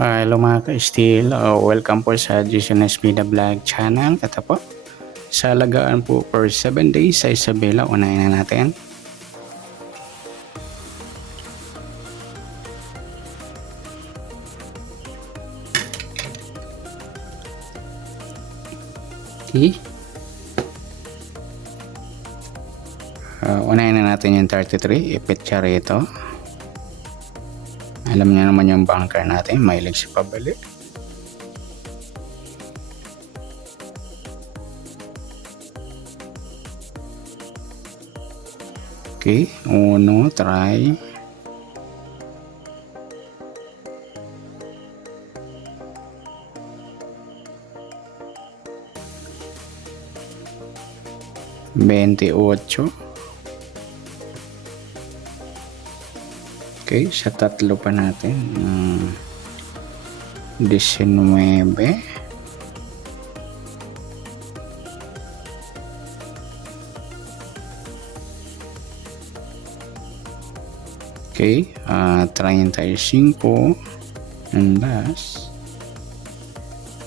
Hello mga ka-steel, welcome po sa Jason Espida Vlog channel. Ito po, sa alagaan po for 7 days sa Isabela, unahin na natin. Okay. Unahin na natin yung 33, ipitcha rito. Alam niyo naman yung bunker natin, mahilig si pabalik. Okay, uno, try. Okay, sa tatlo pa natin. 19. Okay, 35. And last,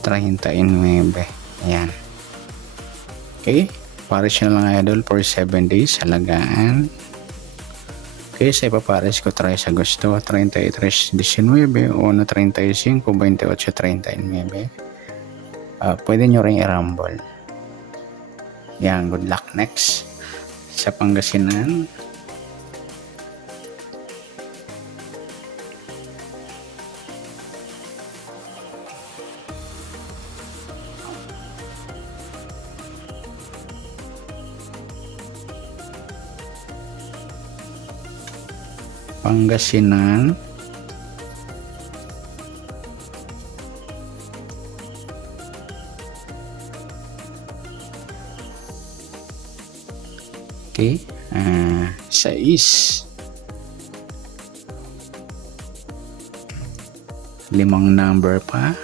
39. Ayan. Okay, pares na lang idol for 7 days alagaan. Okay, sa ipapares ko try sa gusto 33-19 o 35-28-39. Pwede nyo rin i-rumble. Yan, good luck. Next, sa Pangasinan. Pangasinan. Okay, 6. 5 number pa.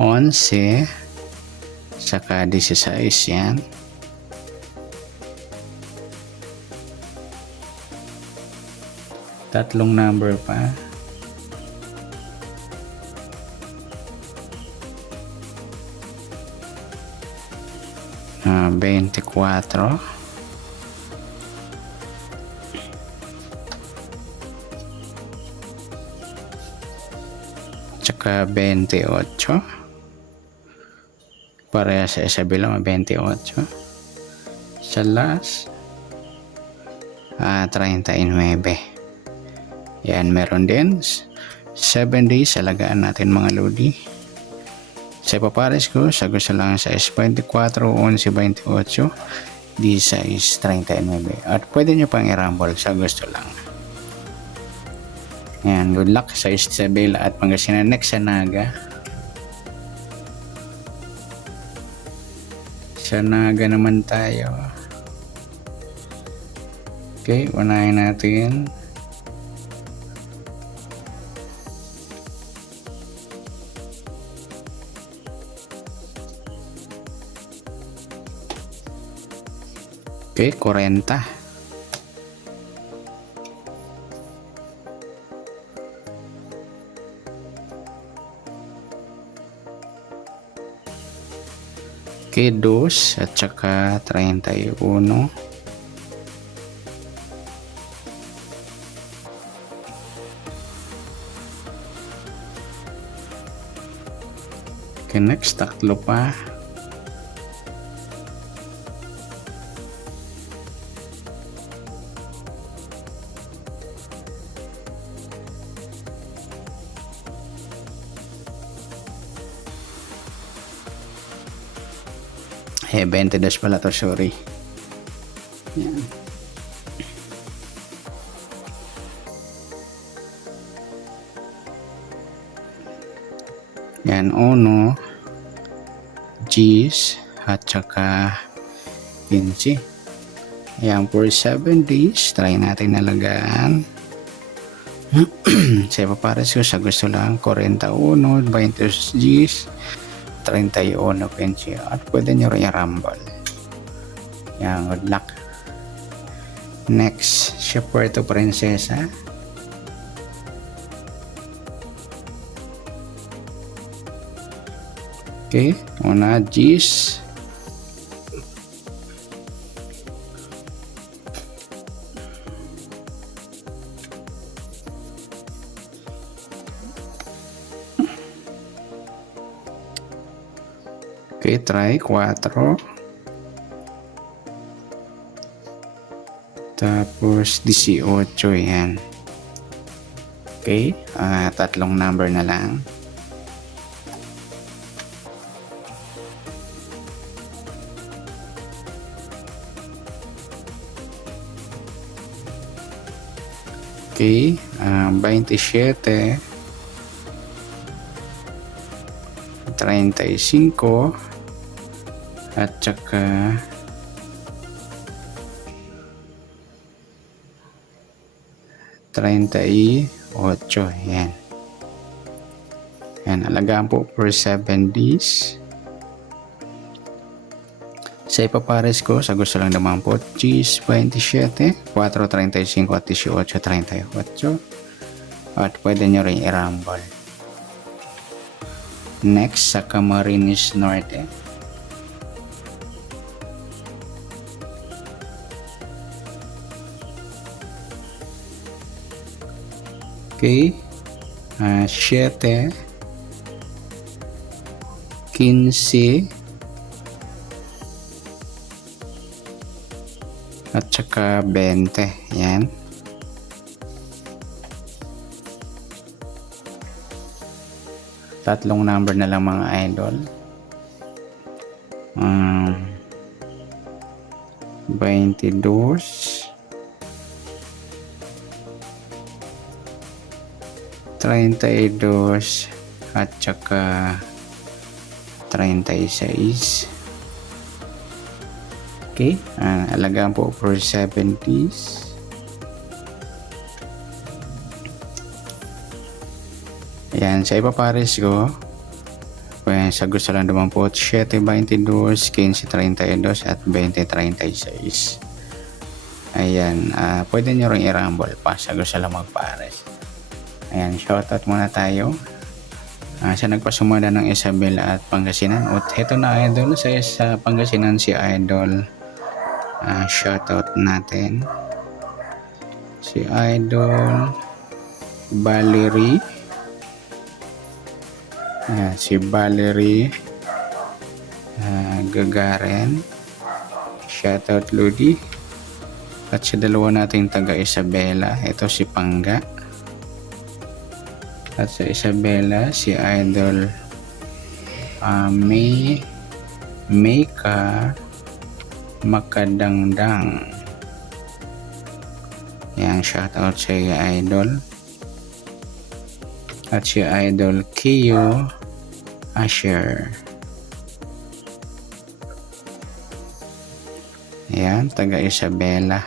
Onse. Saka 16 yan. Tatlong number pa. Ah, 24. Tsaka 28. Pareha sa Isabela, 28. Sa last, 39. Yan, meron din 7 days alagaan natin mga lodi. Sa ipapares ko, sa gusto lang sa S24, 11-28, di sa S39. At pwede nyo pang i-rumble sa gusto lang. Yan, good luck sa Isabela at Pangasinan. Next sa Naga. Sa Naga naman tayo. Okay, unahin natin. Okay, 40. Okay, 2 at saka 31. Okay, next, tatlo pa. Eh, 22 pala to, sorry. Yan. Yan, Ono, G's, at saka 15. Yan, for 7 days, try natin nalagaan. Sa ipapares ko, sa gusto lang, 41, 20 G's, 31 pensi at pwede nyo rin i-rumble. Yan, good luck. Next, si Puerto Princesa. Okay, una G's. Okay, try 4. Tapos 18, yan. Okay, tatlong number na lang. Okay, 27, 35, at saka 38. Yan. Yan, alagaan po for 7 days. Sa ipapares ko, sa gusto lang naman po, cheese 27, 4.35 at 18.38. At pwede nyo rin i-rumble. Next, sa Camarines Norte. Okay, 7, 15, at saka 20. Yan. Tatlong number na lang mga idol. 22, 32, at saka 36. Okay, alagaan po for 70s. Ayan, sa ipapares ko, kung sa gusto lang naman po, 7.22, 15.32, at 20.36. Ayan, pwede nyo rin i-rumble pa sa gusto lang magpares. Ayan, shoutout muna tayo. Sa nagpasumada ng Isabela at Pangasinan. At ito na idol, sa Pangasinan si Idol. Shoutout natin. Si Idol Valerie. Si Valerie Gagarin. Shoutout Ludi. At si dalawa nating taga Isabela. Ito si Pangga. At sa Isabela, si Idol Mika Makadangdang. Yan, shoutout sa Idol. At si Idol Kiyo Asher. Yan, taga Isabela.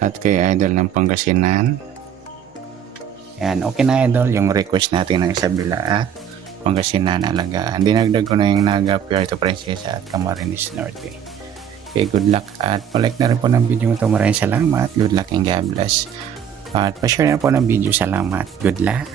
At kay Idol ng Pangasinan. Yan, okay na idol, yung request natin ng Isabela at Pangasinan alagaan. Dinagdag ko na yung Naga, Puerto Princesa at Camarines Norte. Okay, good luck at palike na rin po ng video ito. Maraming salamat. Good luck and God bless. At pa-share na po ng video. Salamat. Good luck.